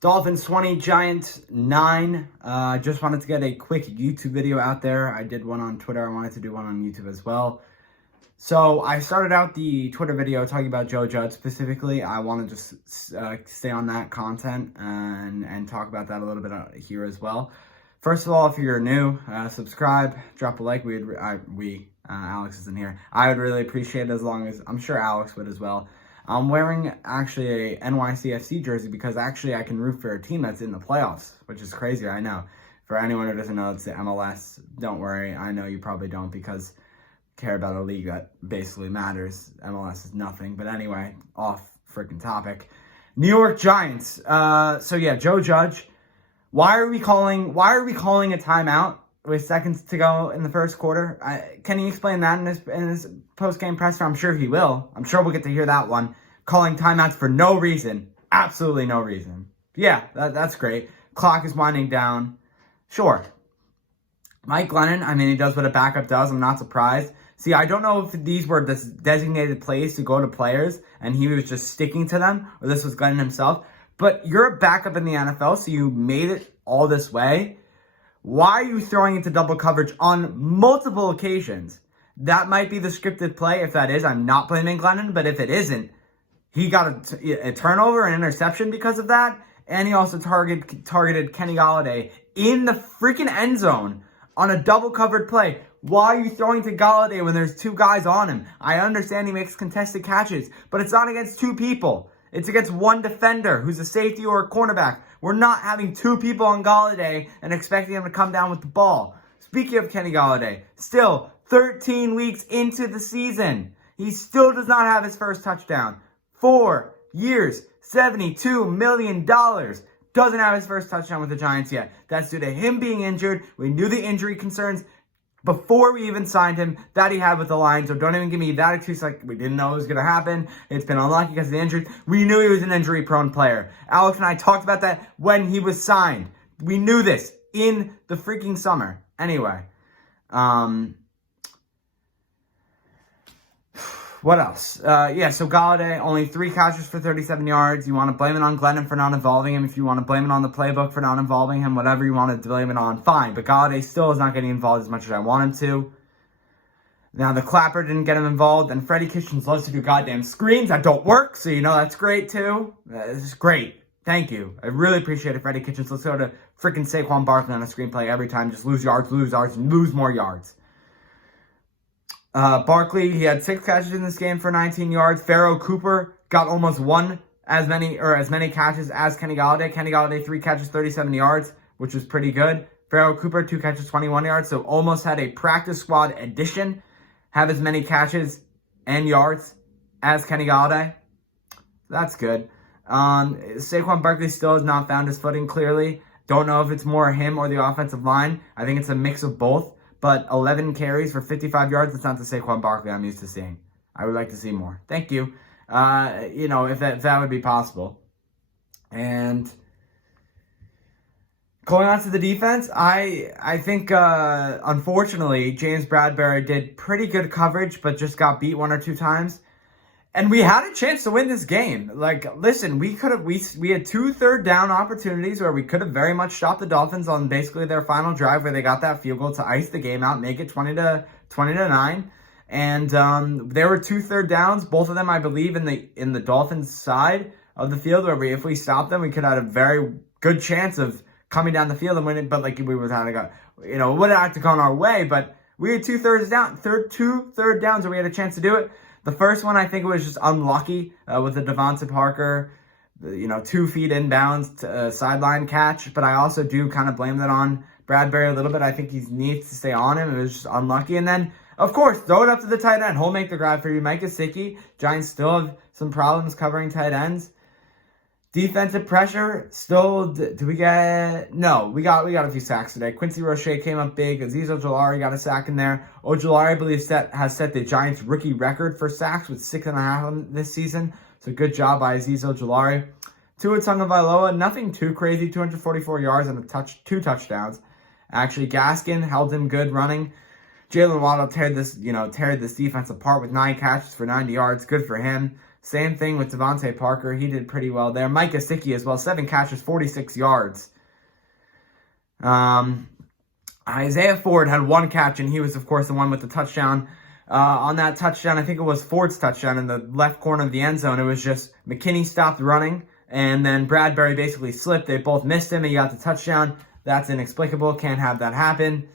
Dolphins 20, Giants 9. Just wanted to get a quick YouTube video out there. I did one on Twitter. I wanted to do one on YouTube as well. So I started out the Twitter video talking about Joe Judge specifically. I want to just stay on that content and talk about that a little bit here as well. First of all, if you're new, subscribe, drop a like. Alex isn't here. I would really appreciate it, as long as I'm sure Alex would as well. I'm wearing actually a NYCFC jersey because actually I can root for a team that's in the playoffs, which is crazy, I know. For anyone who doesn't know, it's the MLS. Don't worry, I know you probably don't because care about a league that basically matters. MLS is nothing. But anyway, off freaking topic. New York Giants. So yeah, Joe Judge. Why are we calling a timeout with seconds to go in the first quarter? Can he explain that in his post-game presser? I'm sure he will. I'm sure we'll get to hear that one. Calling timeouts for no reason. Absolutely no reason. Yeah, that's great. Clock is winding down. Sure. Mike Glennon, I mean, he does what a backup does. I'm not surprised. See, I don't know if these were designated plays to go to players and he was just sticking to them, or this was Glennon himself. But you're a backup in the NFL, so you made it all this way. Why are you throwing into double coverage on multiple occasions? That might be the scripted play. If that is, I'm not blaming Glennon. But if it isn't, he got a turnover, an interception because of that. And he also targeted Kenny Golladay in the freaking end zone on a double covered play. Why are you throwing to Golladay when there's two guys on him? I understand he makes contested catches, but it's not against two people. It's against one defender who's a safety or a cornerback. We're not having two people on Golladay and expecting him to come down with the ball. Speaking of Kenny Golladay, still 13 weeks into the season, he still does not have his first touchdown. 4 years, $72 million. Doesn't have his first touchdown with the Giants yet. That's due to him being injured. We knew the injury concerns before we even signed him that he had with the Lions. So don't even give me that excuse like we didn't know it was going to happen. It's been unlucky because of the injury. We knew he was an injury-prone player. Alex and I talked about that when he was signed. We knew this in the freaking summer. Anyway, what else? Yeah, so Golladay, only 3 catches for 37 yards. You want to blame it on Glennon for not involving him. If you want to blame it on the playbook for not involving him, whatever you want to blame it on, fine. But Golladay still is not getting involved as much as I want him to. Now, the clapper didn't get him involved, and Freddie Kitchens loves to do goddamn screens that don't work, so you know that's great, too. This is great. Thank you. I really appreciate it, Freddie Kitchens. Let's go to freaking Saquon Barkley on a screenplay every time. Just lose yards, and lose more yards. Barkley, he had 6 catches in this game for 19 yards. Pharoh Cooper got almost as many catches as Kenny Golladay. Kenny Golladay, 3 catches, 37 yards, which was pretty good. Pharoh Cooper, 2 catches, 21 yards. So almost had a practice squad addition. Have as many catches and yards as Kenny Golladay. That's good. Saquon Barkley still has not found his footing clearly. Don't know if it's more him or the offensive line. I think it's a mix of both. But 11 carries for 55 yards, it's not the Saquon Barkley I'm used to seeing. I would like to see more. Thank you. If that would be possible. And going on to the defense, I think, unfortunately, James Bradberry did pretty good coverage, but just got beat 1 or 2 times. And we had a chance to win this game. Like, listen, we had 2 third-down opportunities where we could have very much stopped the Dolphins on basically their final drive where they got that field goal to ice the game out, make it 20-9. And there were 2 third downs, both of them, I believe, in the Dolphins' side of the field, where if we stopped them, we could have had a very good chance of coming down the field and winning. But like we would have to go, it would have to gone our way. But we had 2 third downs where we had a chance to do it. The first one, I think it was just unlucky with the Devonta Parker, 2 feet inbounds sideline catch. But I also do kind of blame that on Bradberry a little bit. I think he needs to stay on him. It was just unlucky. And then, of course, throw it up to the tight end. He'll make the grab for you. Mike Gesicki. Giants still have some problems covering tight ends. Defensive pressure, still, do we get... No, we got a few sacks today. Quincy Roche came up big. Azeez Ojulari got a sack in there. Ojulari, I believe, has set the Giants' rookie record for sacks with 6.5 this season. So good job by Azeez Ojulari. Tua Tagovailoa, nothing too crazy. 244 yards and 2 touchdowns. Actually, Gaskin held him good running. Jalen Waddle teared this defense apart with 9 catches for 90 yards. Good for him. Same thing with Devontae Parker. He did pretty well there. Mike Gesicki as well. 7 catches, 46 yards. Isaiah Ford had 1 catch, and he was, of course, the one with the touchdown. On that touchdown, I think it was Ford's touchdown in the left corner of the end zone. It was just McKinney stopped running, and then Bradbury basically slipped. They both missed him, and he got the touchdown. That's inexplicable. Can't have that happen.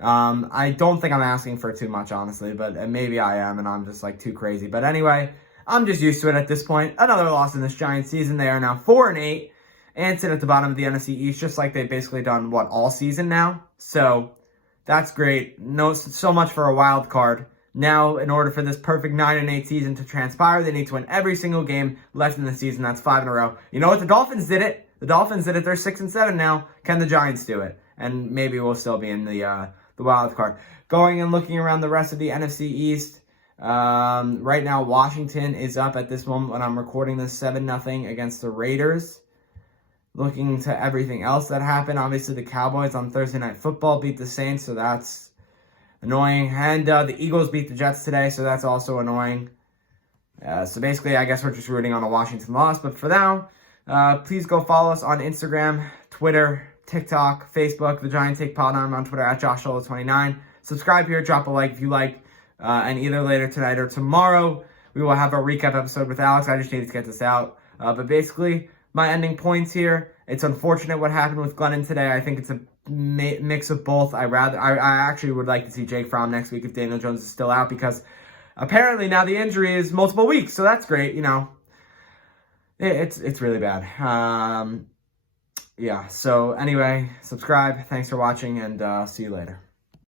I don't think I'm asking for too much, honestly, but maybe I am, and I'm just, like, too crazy. But anyway, I'm just used to it at this point. Another loss in this Giants season. They are now 4-8 and sit at the bottom of the NFC East, just like they've basically done, all season now? So that's great. So much for a wild card. Now, in order for this perfect 9-8 season to transpire, they need to win every single game left in the season. That's 5 in a row. You know what? The Dolphins did it. The Dolphins did it. They're 6-7 now. Can the Giants do it? And maybe we'll still be in the wild card. Going and looking around the rest of the NFC East, right now Washington is up at this moment when I'm recording this 7-0 against the Raiders. Looking to everything else that happened, obviously the Cowboys on Thursday Night Football beat the Saints, so that's annoying. And the Eagles beat the Jets today, so that's also annoying. So basically, I guess we're just rooting on a Washington loss. But for now, please go follow us on Instagram, Twitter, TikTok, Facebook, The Giant Take Pod. I'm on Twitter at JoshSolo29. Subscribe here, drop a like if you like. And either later tonight or tomorrow, we will have a recap episode with Alex. I just needed to get this out. But basically, my ending points here. It's unfortunate what happened with Glennon today. I think it's a mix of both. I actually would like to see Jake Fromm next week if Daniel Jones is still out, because apparently now the injury is multiple weeks. So that's great. You know, it's really bad. Yeah. So anyway, subscribe. Thanks for watching, and see you later.